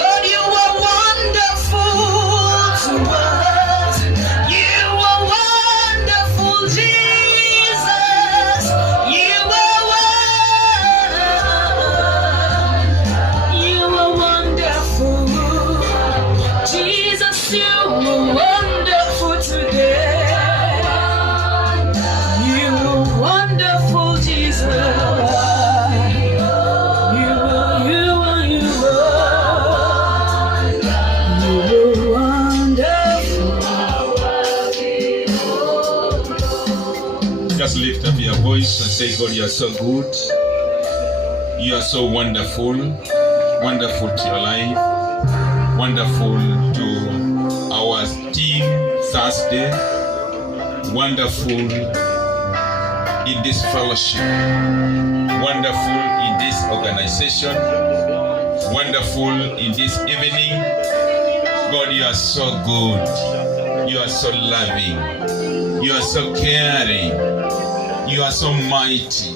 Lord, you are wonderful to us. You are wonderful, Jesus. You are wonderful. Jesus, you are wonderful today. You are wonderful, Jesus. Just lift up your voice and say, God, you are so good. You are so wonderful. Wonderful to your life. Wonderful to our team Thursday. Wonderful in this fellowship. Wonderful in this organization. Wonderful in this evening. God, you are so good. You are so loving. You are so caring. You are so mighty.